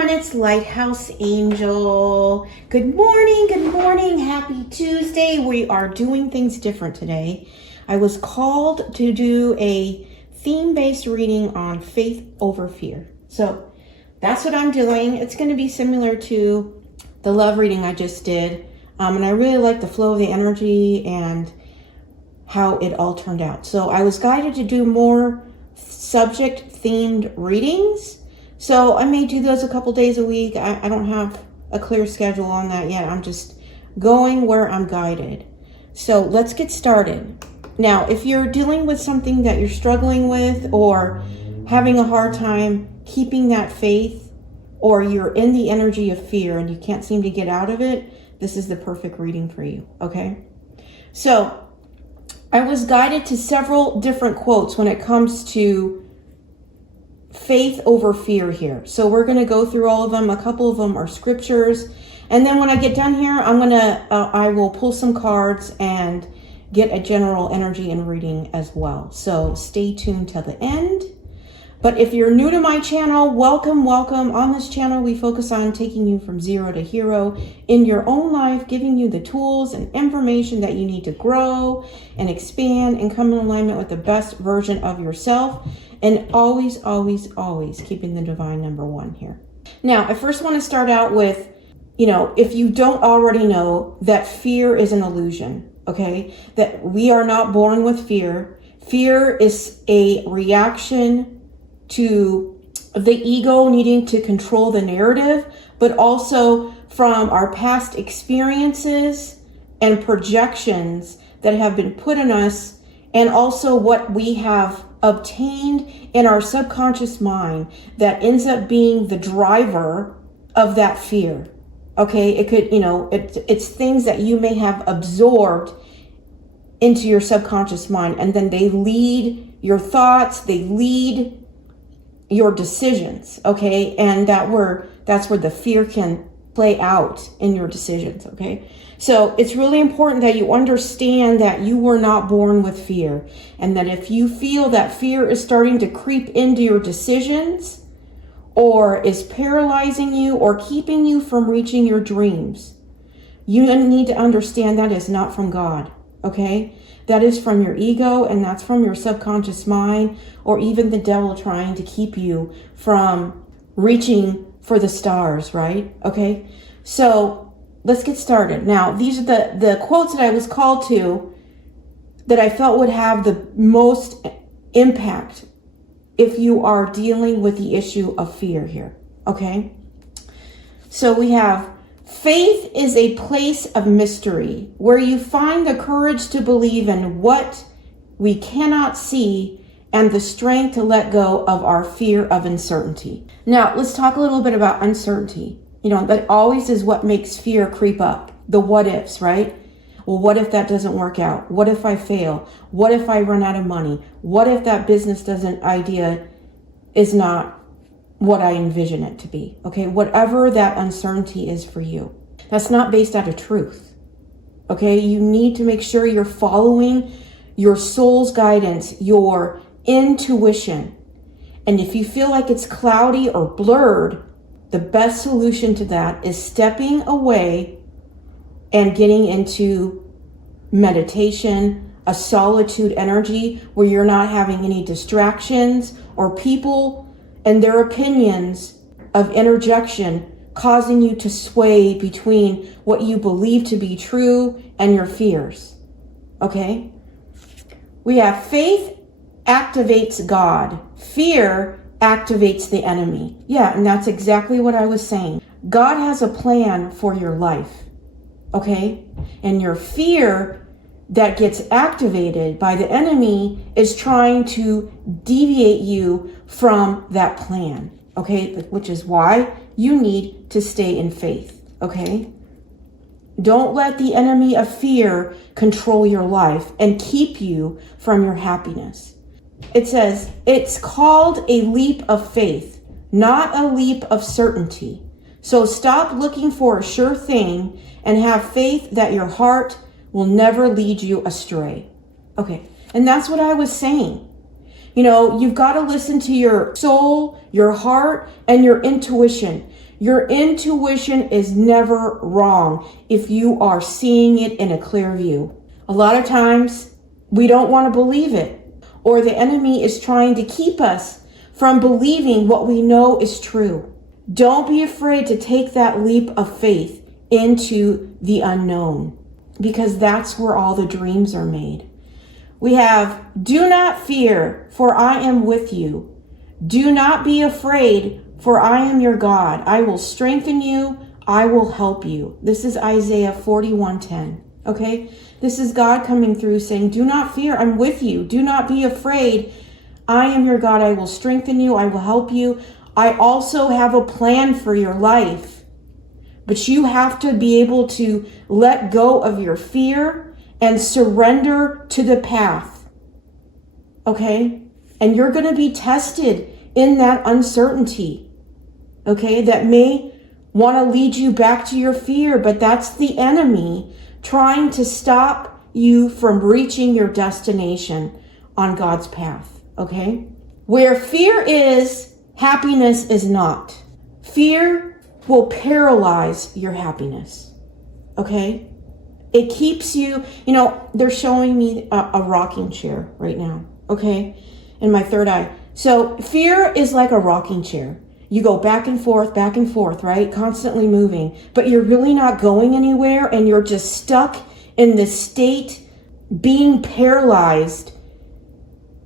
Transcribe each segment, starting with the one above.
everyone, it's Lighthouse Angel. Good morning, happy Tuesday. We are doing things different today. I was called to do a theme-based reading on faith over fear. So that's what I'm doing. It's going to be similar to the love reading I just did. And I really like the flow of the energy and how it all turned out. So I was guided to do more subject-themed readings. So I may do those a couple days a week. I don't have a clear schedule on that yet. I'm just going where I'm guided. So let's get started. Now, if you're dealing with something that you're struggling with or having a hard time keeping that faith, or you're in the energy of fear and you can't seem to get out of it, this is the perfect reading for you, okay? So I was guided to several different quotes when it comes to faith over fear here. So we're going to go through all of them. A couple of them are scriptures. And then when I get done here, I will pull some cards and get a general energy and reading as well. So stay tuned till the end. But if you're new to my channel, welcome. On this channel, we focus on taking you from zero to hero in your own life, giving you the tools and information that you need to grow and expand and come in alignment with the best version of yourself. And always keeping the divine number one here. Now, I first want to start out with, if you don't already know that fear is an illusion, okay? That we are not born with fear. Fear is a reaction to the ego needing to control the narrative, but also from our past experiences and projections that have been put on us, and also what we have obtained in our subconscious mind that ends up being the driver of that fear. Okay, it could, it's things that you may have absorbed into your subconscious mind, and then they lead your thoughts, they lead your decisions, okay? And that's where the fear can play out in your decisions, okay? So it's really important that you understand that you were not born with fear, and that if you feel that fear is starting to creep into your decisions or is paralyzing you or keeping you from reaching your dreams, you need to understand that is not from God, okay? That is from your ego, and that's from your subconscious mind, or even the devil trying to keep you from reaching for the stars, right? Okay, so let's get started. Now, these are the quotes that I was called to that I felt would have the most impact if you are dealing with the issue of fear here, okay? So we have, faith is a place of mystery where you find the courage to believe in what we cannot see and the strength to let go of our fear of uncertainty. Now, let's talk a little bit about uncertainty. That always is what makes fear creep up. The what ifs, right? Well, what if that doesn't work out? What if I fail? What if I run out of money? What if that business idea is not what I envision it to be? Okay, whatever that uncertainty is for you, that's not based out of truth. Okay, you need to make sure you're following your soul's guidance, your intuition. And if you feel like it's cloudy or blurred, the best solution to that is stepping away and getting into meditation, a solitude energy where you're not having any distractions or people and their opinions of interjection causing you to sway between what you believe to be true and your fears. Okay? We have faith activates God. Fear activates the enemy. Yeah, and that's exactly what I was saying. God has a plan for your life, okay? And your fear that gets activated by the enemy is trying to deviate you from that plan, okay? Which is why you need to stay in faith, okay? Don't let the enemy of fear control your life and keep you from your happiness. It says, it's called a leap of faith, not a leap of certainty. So stop looking for a sure thing and have faith that your heart will never lead you astray. Okay, and that's what I was saying. You've got to listen to your soul, your heart, and your intuition. Your intuition is never wrong if you are seeing it in a clear view. A lot of times we don't want to believe it, or the enemy is trying to keep us from believing what we know is true. Don't be afraid to take that leap of faith into the unknown, because that's where all the dreams are made. We have, do not fear, for I am with you. Do not be afraid, for I am your God. I will strengthen you. I will help you. This is Isaiah 41:10. Okay? This is God coming through saying, do not fear. I'm with you. Do not be afraid. I am your God. I will strengthen you. I will help you. I also have a plan for your life. But you have to be able to let go of your fear and surrender to the path. Okay? And you're going to be tested in that uncertainty. Okay? That may want to lead you back to your fear, but that's the enemy trying to stop you from reaching your destination on God's path. Okay? Where fear is, happiness is not. Fear will paralyze your happiness. Okay? It keeps you, they're showing me a rocking chair right now. Okay? In my third eye. So fear is like a rocking chair. You go back and forth, right? Constantly moving, but you're really not going anywhere, and you're just stuck in this state, being paralyzed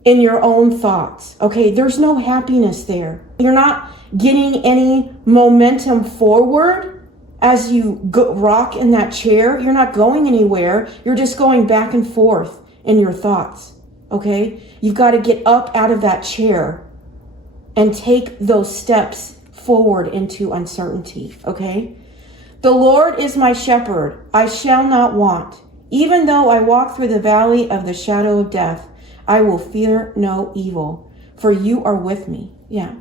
in your own thoughts. Okay, there's no happiness there. You're not getting any momentum forward as you rock in that chair. You're not going anywhere. You're just going back and forth in your thoughts. Okay, you've got to get up out of that chair and take those steps forward into uncertainty. Okay, the Lord is my shepherd. I shall not want. Even though I walk through the valley of the shadow of death, I will fear no evil, for you are with me. Yeah.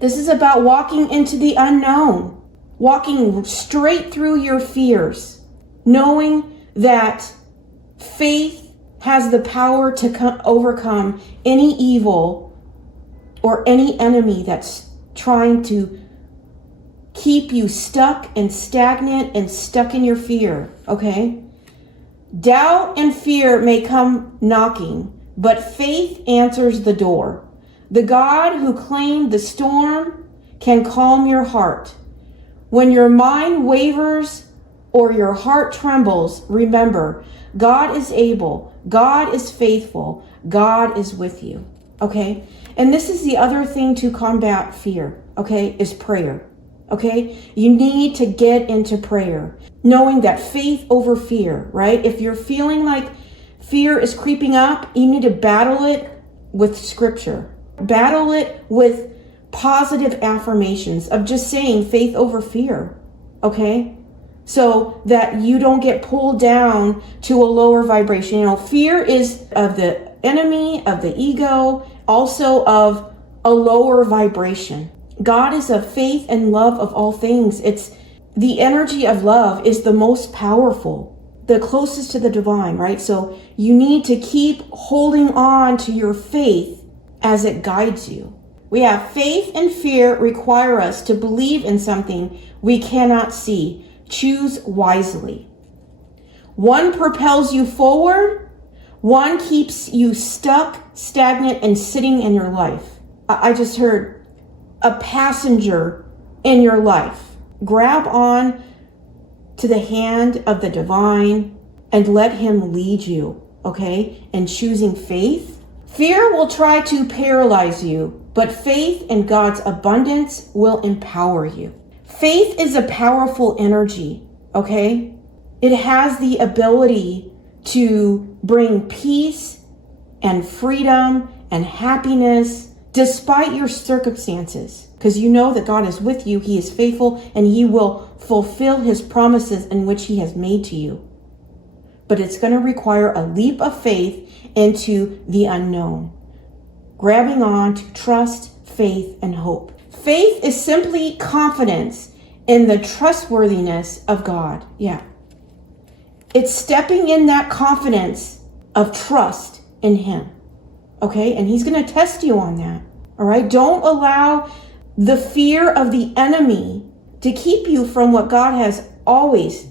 This is about walking into the unknown, walking straight through your fears, knowing that faith has the power to overcome any evil or any enemy that's trying to keep you stuck and stagnant and stuck in your fear. Okay? Doubt and fear may come knocking, but faith answers the door. The God who claimed the storm can calm your heart. When your mind wavers or your heart trembles, remember, God is able, God is faithful, God is with you. Okay? And this is the other thing to combat fear, okay, is prayer. Okay? You need to get into prayer, knowing that faith over fear, right? If you're feeling like fear is creeping up, you need to battle it with scripture. Battle it with positive affirmations of just saying faith over fear, okay? So that you don't get pulled down to a lower vibration. Fear is of the enemy, of the ego, also of a lower vibration. God is of faith and love of all things. It's the energy of love is the most powerful, the closest to the divine, right? So you need to keep holding on to your faith as it guides you. We have faith and fear require us to believe in something we cannot see. Choose wisely. One propels you forward. One keeps you stuck, stagnant, and sitting in your life. I just heard a passenger in your life. Grab on to the hand of the divine and let him lead you, okay? And choosing faith. Fear will try to paralyze you, but faith in God's abundance will empower you. Faith is a powerful energy, okay? It has the ability to bring peace and freedom and happiness despite your circumstances, because you know that God is with you, he is faithful, and he will fulfill his promises in which he has made to you. But it's going to require a leap of faith into the unknown, grabbing on to trust, faith, and hope. Faith is simply confidence in the trustworthiness of God. Yeah. It's stepping in that confidence of trust in him. Okay? And he's going to test you on that. All right? Don't allow the fear of the enemy to keep you from what God has always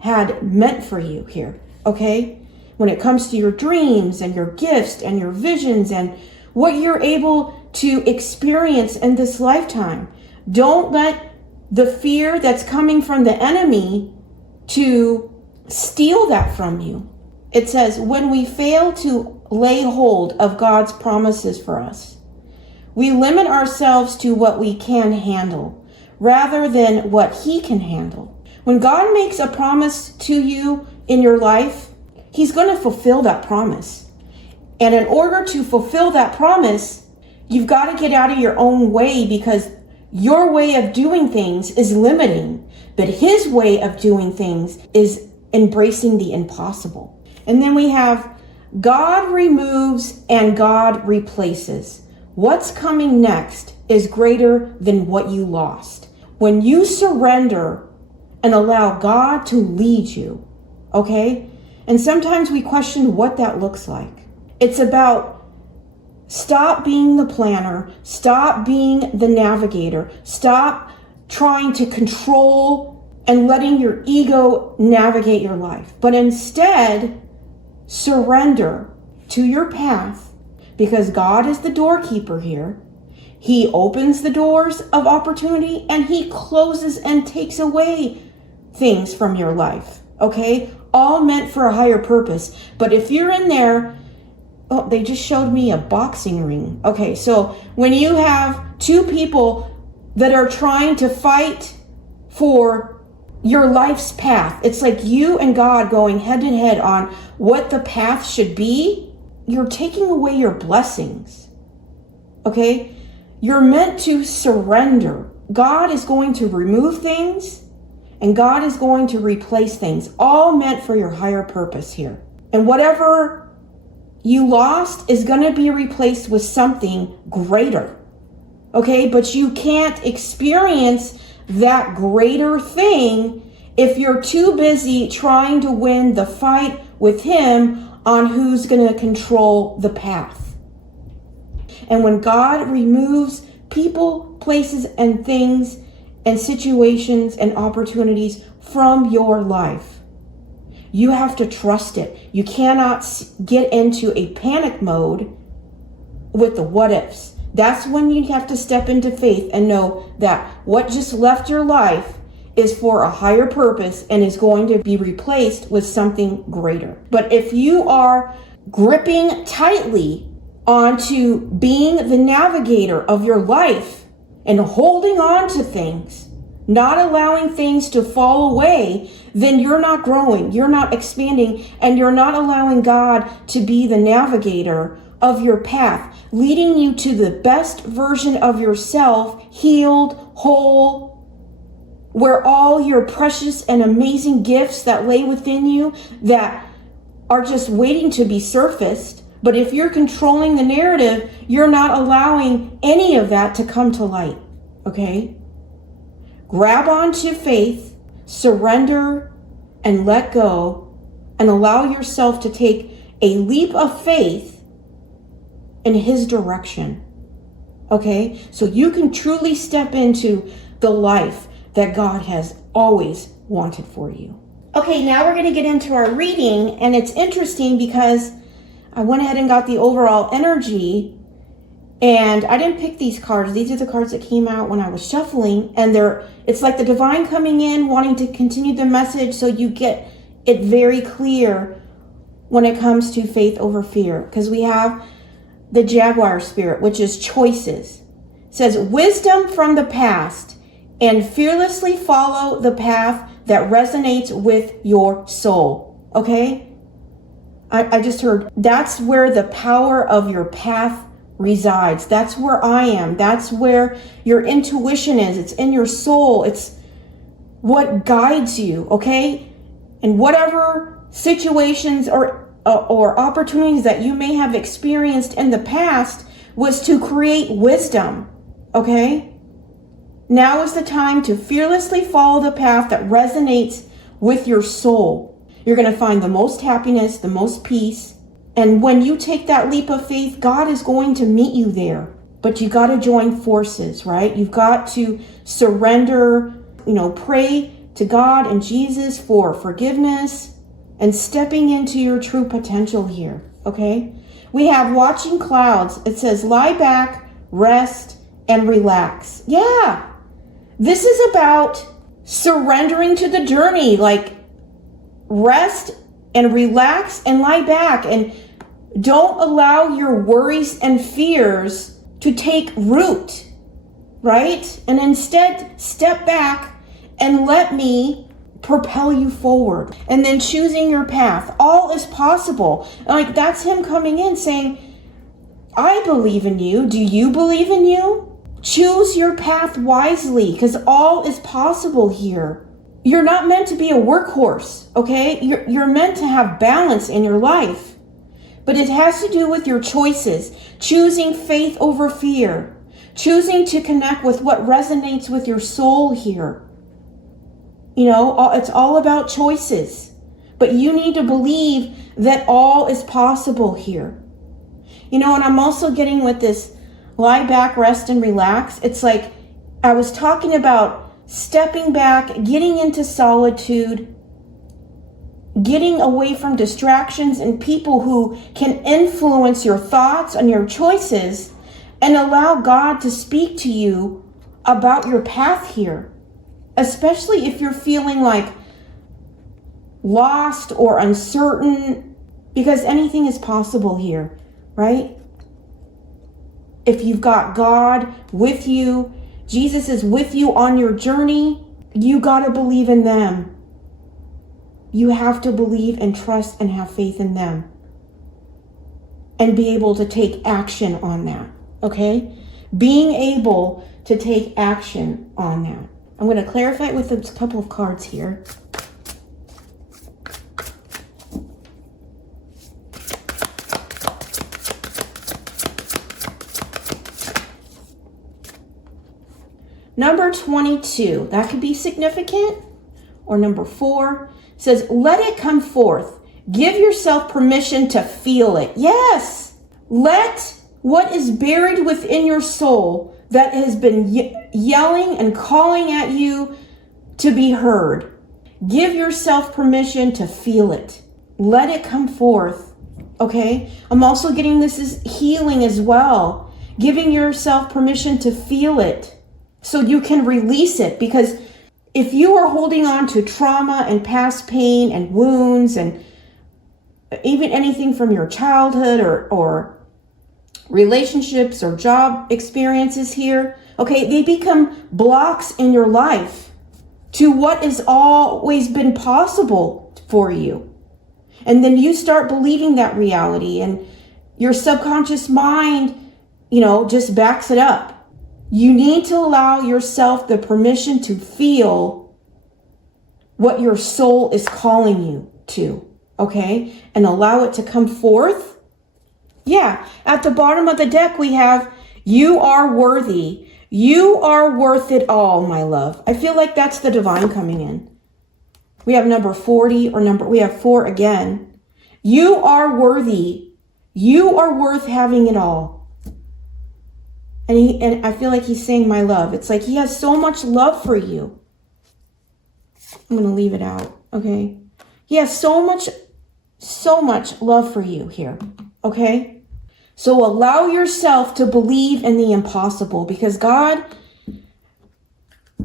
had meant for you here, okay? When it comes to your dreams and your gifts and your visions and what you're able to experience in this lifetime. Don't let the fear that's coming from the enemy to steal that from you. It says, when we fail to lay hold of God's promises for us, we limit ourselves to what we can handle rather than what He can handle. When God makes a promise to you in your life, He's going to fulfill that promise. And in order to fulfill that promise, you've got to get out of your own way, because your way of doing things is limiting, but His way of doing things is embracing the impossible. And then we have God removes and God replaces. What's coming next is greater than what you lost. When you surrender and allow God to lead you, okay? And sometimes we question what that looks like. It's about stop being the planner, stop being the navigator, stop trying to control and letting your ego navigate your life, but instead surrender to your path, because God is the doorkeeper here. He opens the doors of opportunity and He closes and takes away things from your life, okay? All meant for a higher purpose. But if you're in there, oh, they just showed me a boxing ring. Okay, so when you have two people that are trying to fight for your life's path, it's like you and God going head to head on what the path should be. You're taking away your blessings. Okay? You're meant to surrender. God is going to remove things and God is going to replace things, all meant for your higher purpose here. And whatever you lost is going to be replaced with something greater. Okay? But you can't experience that greater thing if you're too busy trying to win the fight with Him on who's going to control the path. And when God removes people, places, and things, and situations and opportunities from your life, you have to trust it. You cannot get into a panic mode with the what ifs. That's when you have to step into faith and know that what just left your life is for a higher purpose and is going to be replaced with something greater. But if you are gripping tightly onto being the navigator of your life and holding on to things, not allowing things to fall away, then you're not growing, you're not expanding, and you're not allowing God to be the navigator of your path, leading you to the best version of yourself, healed, whole, where all your precious and amazing gifts that lay within you that are just waiting to be surfaced. But if you're controlling the narrative, you're not allowing any of that to come to light, okay? Grab onto faith, surrender, and let go, and allow yourself to take a leap of faith in His direction, okay? So you can truly step into the life that God has always wanted for you. Okay, now we're going to get into our reading, and it's interesting because I went ahead and got the overall energy, and I didn't pick these cards. These are the cards that came out when I was shuffling, and it's like the divine coming in, wanting to continue the message, so you get it very clear when it comes to faith over fear, because we have the Jaguar spirit, which is choices. It says, wisdom from the past, and fearlessly follow the path that resonates with your soul. Okay? I just heard that's where the power of your path resides. That's where I am. That's where your intuition is. It's in your soul. It's what guides you. Okay? And whatever situations or opportunities that you may have experienced in the past was to create wisdom. Okay? Now is the time to fearlessly follow the path that resonates with your soul. You're going to find the most happiness, the most peace. And when you take that leap of faith, God is going to meet you there. but you got to join forces, right? You've got to surrender, pray to God and Jesus for forgiveness and stepping into your true potential here, okay? We have watching clouds. It says lie back, rest, and relax. Yeah, this is about surrendering to the journey, like rest and relax and lie back, and don't allow your worries and fears to take root, right? And instead step back and let me propel you forward. And then choosing your path. All is possible. Like, that's him coming in saying, I believe in you. Do you believe in you? Choose your path wisely, because all is possible here. You're not meant to be a workhorse, okay? You're meant to have balance in your life. But it has to do with your choices. Choosing faith over fear. Choosing to connect with what resonates with your soul here. It's all about choices. But you need to believe that all is possible here. And I'm also getting with this lie back, rest, and relax. It's like I was talking about stepping back, getting into solitude, getting away from distractions and people who can influence your thoughts and your choices, and allow God to speak to you about your path here. Especially if you're feeling like lost or uncertain, because anything is possible here, right? If you've got God with you, Jesus is with you on your journey, you got to believe in them. You have to believe and trust and have faith in them and be able to take action on that, okay? Being able to take action on that. I'm going to clarify it with a couple of cards here. Number 22, that could be significant. Or number 4 says, let it come forth. Give yourself permission to feel it. Yes, let what is buried within your soul that has been yelling and calling at you to be heard. Give yourself permission to feel it. Let it come forth. Okay? I'm also getting this as healing as well. Giving yourself permission to feel it so you can release it. Because if you are holding on to trauma and past pain and wounds and even anything from your childhood or relationships or job experiences here, okay, they become blocks in your life to what has always been possible for you. And then you start believing that reality, and your subconscious mind, just backs it up. You need to allow yourself the permission to feel what your soul is calling you to, okay? And allow it to come forth. Yeah, at the bottom of the deck, we have, you are worthy. You are worth it all, my love. I feel like that's the divine coming in. We have number 40 we have 4 again. You are worthy. You are worth having it all. And I feel like he's saying, my love. It's like he has so much love for you. I'm going to leave it out, okay? He has so much love for you here, okay? So allow yourself to believe in the impossible, because God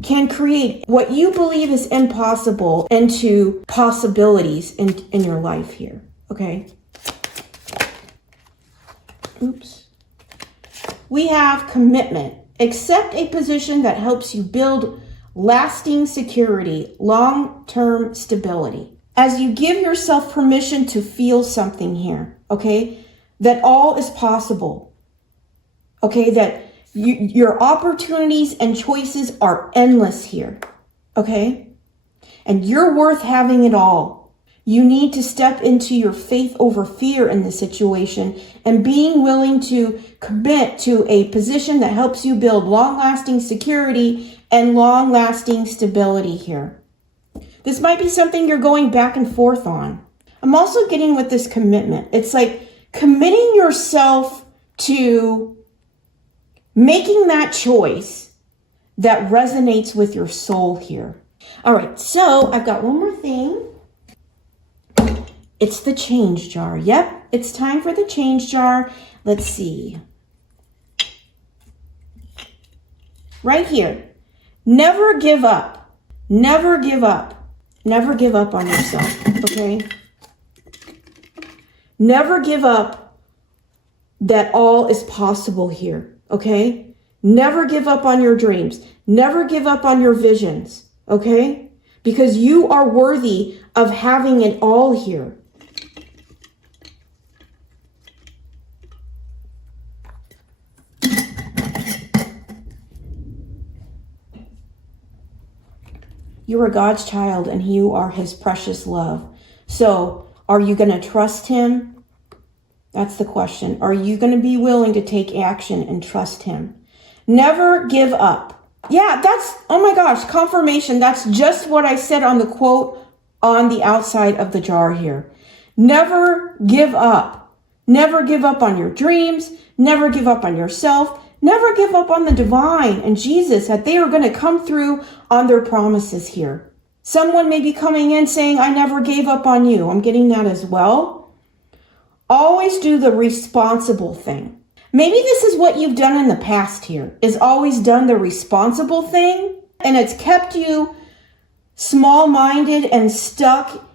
can create what you believe is impossible into possibilities in your life here, okay? Oops. We have commitment. Accept a position that helps you build lasting security, long-term stability. As you give yourself permission to feel something here, okay? That all is possible. Okay, that your opportunities and choices are endless here. Okay? And you're worth having it all. You need to step into your faith over fear in this situation and being willing to commit to a position that helps you build long-lasting security and long-lasting stability here. This might be something you're going back and forth on. I'm also getting with this commitment. It's like committing yourself to making that choice that resonates with your soul here. All right, so I've got one more thing. It's the change jar. Yep, it's time for the change jar. Let's see. Right here. Never give up. Never give up. Never give up on yourself, okay? Never give up that all is possible here, okay? Never give up on your dreams. Never give up on your visions, okay? Because you are worthy of having it all here. You are God's child and you are his precious love. So are you going to trust him? That's the question. Are you going to be willing to take action and trust him? Never give up. Yeah, that's, oh my gosh, confirmation. That's just what I said on the quote on the outside of the jar here. Never give up. Never give up on your dreams. Never give up on yourself. Never give up on the divine and Jesus, that they are going to come through on their promises here. Someone may be coming in saying, I never gave up on you. I'm getting that as well. Always do the responsible thing. Maybe this is what you've done in the past here, is always done the responsible thing, and it's kept you small-minded and stuck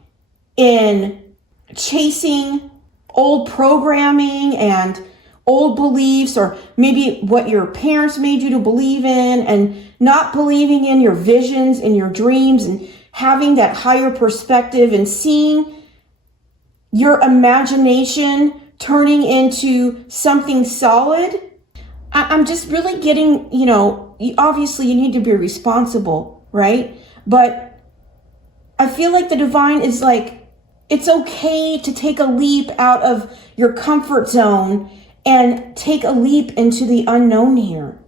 in chasing old programming and old beliefs, or maybe what your parents made you to believe in, and not believing in your visions and your dreams and having that higher perspective and seeing your imagination turning into something solid. I'm just really getting, obviously you need to be responsible, right? But I feel like the divine is like, it's okay to take a leap out of your comfort zone and take a leap into the unknown here.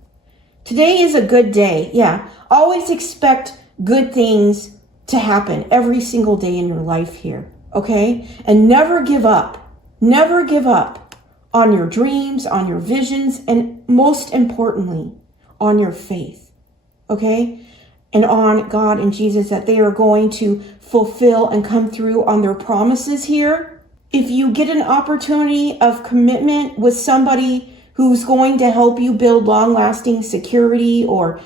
Today is a good day. Yeah. Always expect good things to happen every single day in your life here. Okay. And never give up. Never give up on your dreams, on your visions, and most importantly, on your faith. Okay. And on God and Jesus, that they are going to fulfill and come through on their promises here. If you get an opportunity of commitment with somebody who's going to help you build long-lasting security or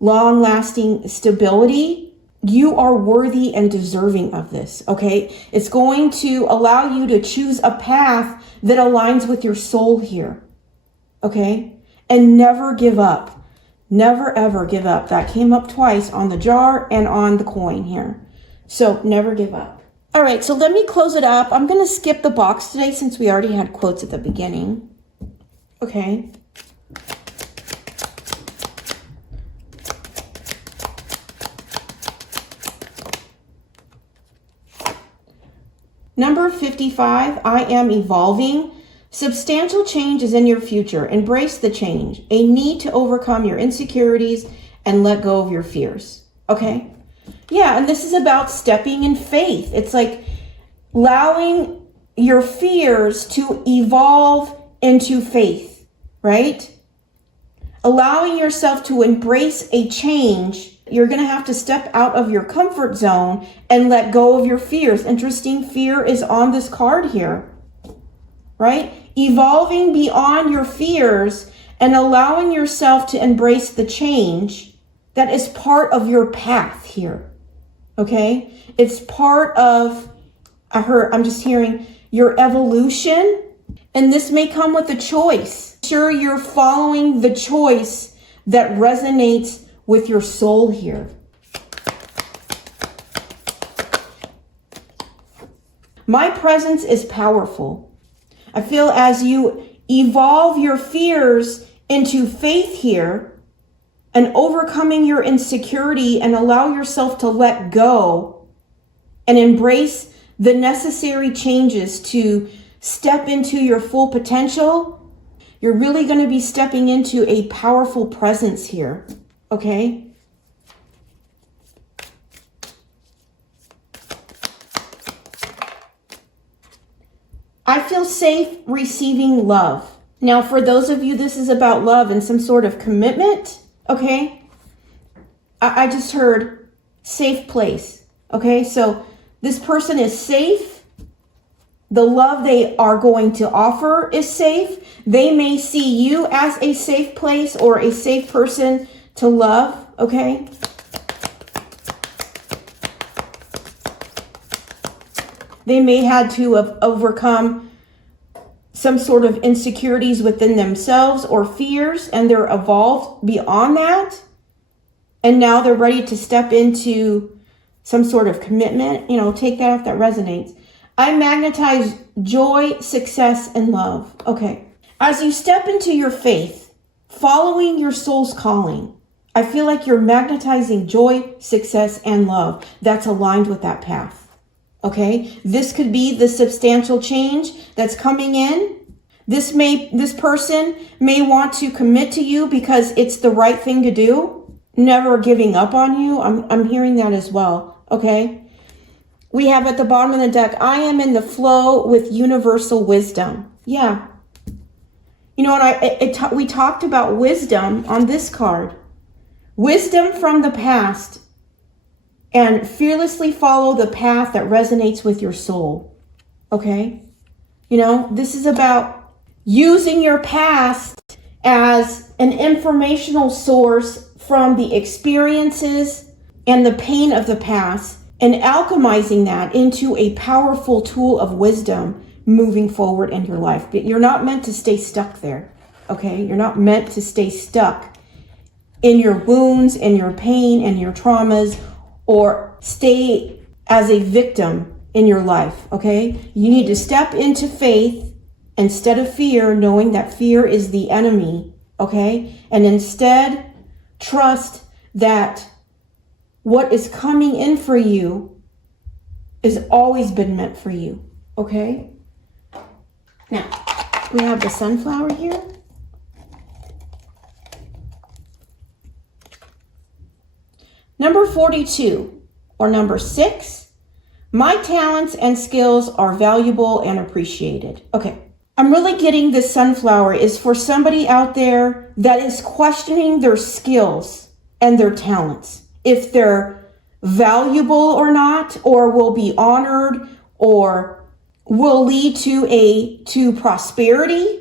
long-lasting stability, you are worthy and deserving of this, okay? It's going to allow you to choose a path that aligns with your soul here, okay? And never give up. Never, ever give up. That came up twice on the jar and on the coin here. So never give up. All right, so let me close it up. I'm going to skip the box today since we already had quotes at the beginning. Okay. Number 55, I am evolving. Substantial change is in your future. Embrace the change. A need to overcome your insecurities and let go of your fears. Okay? Yeah, and this is about stepping in faith. It's like allowing your fears to evolve into faith, right? Allowing yourself to embrace a change. You're going to have to step out of your comfort zone and let go of your fears. Interesting, fear is on this card here, right? Evolving beyond your fears and allowing yourself to embrace the change that is part of your path here. Okay, it's part of, I'm just hearing your evolution, and this may come with a choice. Sure, you're following the choice that resonates with your soul here. My presence is powerful. I feel as you evolve your fears into faith here, and overcoming your insecurity and allow yourself to let go and embrace the necessary changes to step into your full potential, you're really going to be stepping into a powerful presence here. Okay? I feel safe receiving love. Now, for those of you, this is about love and some sort of commitment, okay? I just heard safe place, okay? So this person is safe. The love they are going to offer is safe. They may see you as a safe place or a safe person to love, okay? They may had to have overcome some sort of insecurities within themselves or fears, and they're evolved beyond that. And now they're ready to step into some sort of commitment. Take that if that resonates. I magnetize joy, success, and love. Okay. As you step into your faith, following your soul's calling, I feel like you're magnetizing joy, success, and love that's aligned with that path. Okay, this could be the substantial change that's coming in. This person may want to commit to you because it's the right thing to do, never giving up on you. I'm hearing that as well. Okay, we have at the bottom of the deck, I am in the flow with universal wisdom. Yeah, and we talked about wisdom on this card. Wisdom from the past. And fearlessly follow the path that resonates with your soul. Okay? This is about using your past as an informational source from the experiences and the pain of the past and alchemizing that into a powerful tool of wisdom moving forward in your life. But you're not meant to stay stuck there. Okay? You're not meant to stay stuck in your wounds and your pain and your traumas, or stay as a victim in your life, okay? You need to step into faith instead of fear, knowing that fear is the enemy, okay? And instead, trust that what is coming in for you has always been meant for you, okay? Now, we have the sunflower here. Number 42, or number 6, my talents and skills are valuable and appreciated. Okay, I'm really getting this sunflower is for somebody out there that is questioning their skills and their talents. If they're valuable or not, or will be honored, or will lead to prosperity.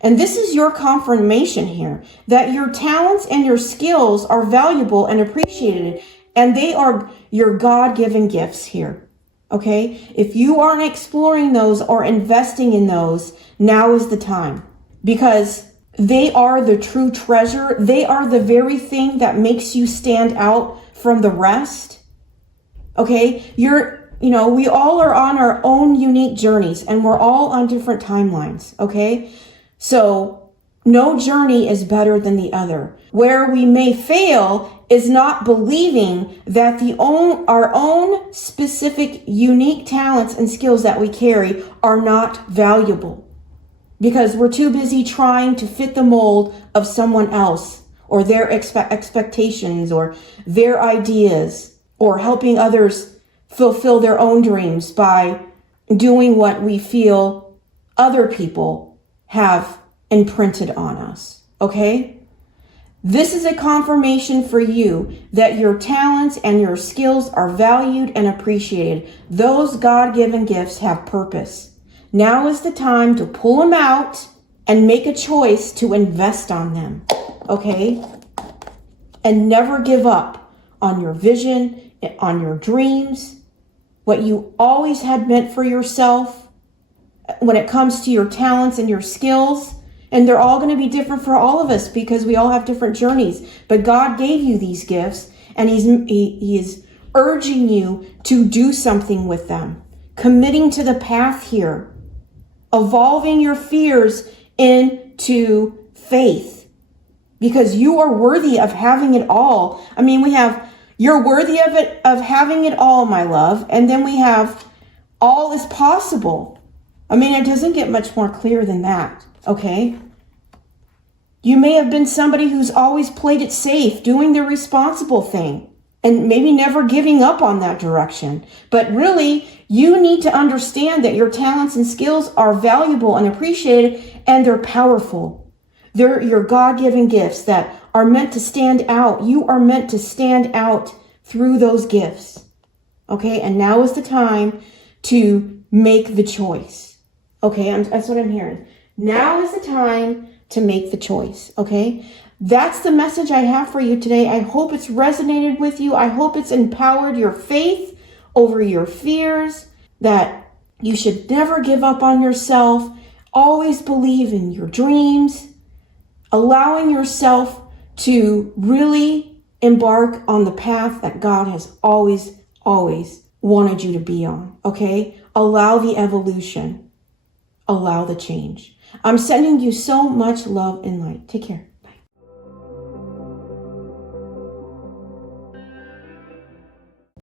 And this is your confirmation here, that your talents and your skills are valuable and appreciated, and they are your God-given gifts here, okay? If you aren't exploring those or investing in those, now is the time, because they are the true treasure. They are the very thing that makes you stand out from the rest, okay? We all are on our own unique journeys, and we're all on different timelines, okay? So no journey is better than the other. Where we may fail is not believing that our own specific unique talents and skills that we carry are not valuable, because we're too busy trying to fit the mold of someone else or their expectations or their ideas, or helping others fulfill their own dreams by doing what we feel other people have imprinted on us, okay? This is a confirmation for you that your talents and your skills are valued and appreciated. Those God-given gifts have purpose. Now is the time to pull them out and make a choice to invest on them, okay? And never give up on your vision, on your dreams, what you always had meant for yourself. When it comes to your talents and your skills, and they're all going to be different for all of us because we all have different journeys, but God gave you these gifts, and he is urging you to do something with them, committing to the path here, evolving your fears into faith, because you are worthy of having it all. I mean, you're worthy of having it all, my love, and then we have all is possible. I mean, it doesn't get much more clear than that, okay? You may have been somebody who's always played it safe, doing the responsible thing. and maybe never giving up on that direction. But really, you need to understand that your talents and skills are valuable and appreciated, and they're powerful. They're your God-given gifts that are meant to stand out. You are meant to stand out through those gifts. Okay, and now is the time to make the choice. Okay, that's what I'm hearing. Now is the time to make the choice. Okay, that's the message I have for you today. I hope it's resonated with you. I hope it's empowered your faith over your fears, that you should never give up on yourself. Always believe in your dreams, allowing yourself to really embark on the path that God has always wanted you to be on. Okay? Allow the evolution. Allow the change. I'm sending you so much love and light. Take care.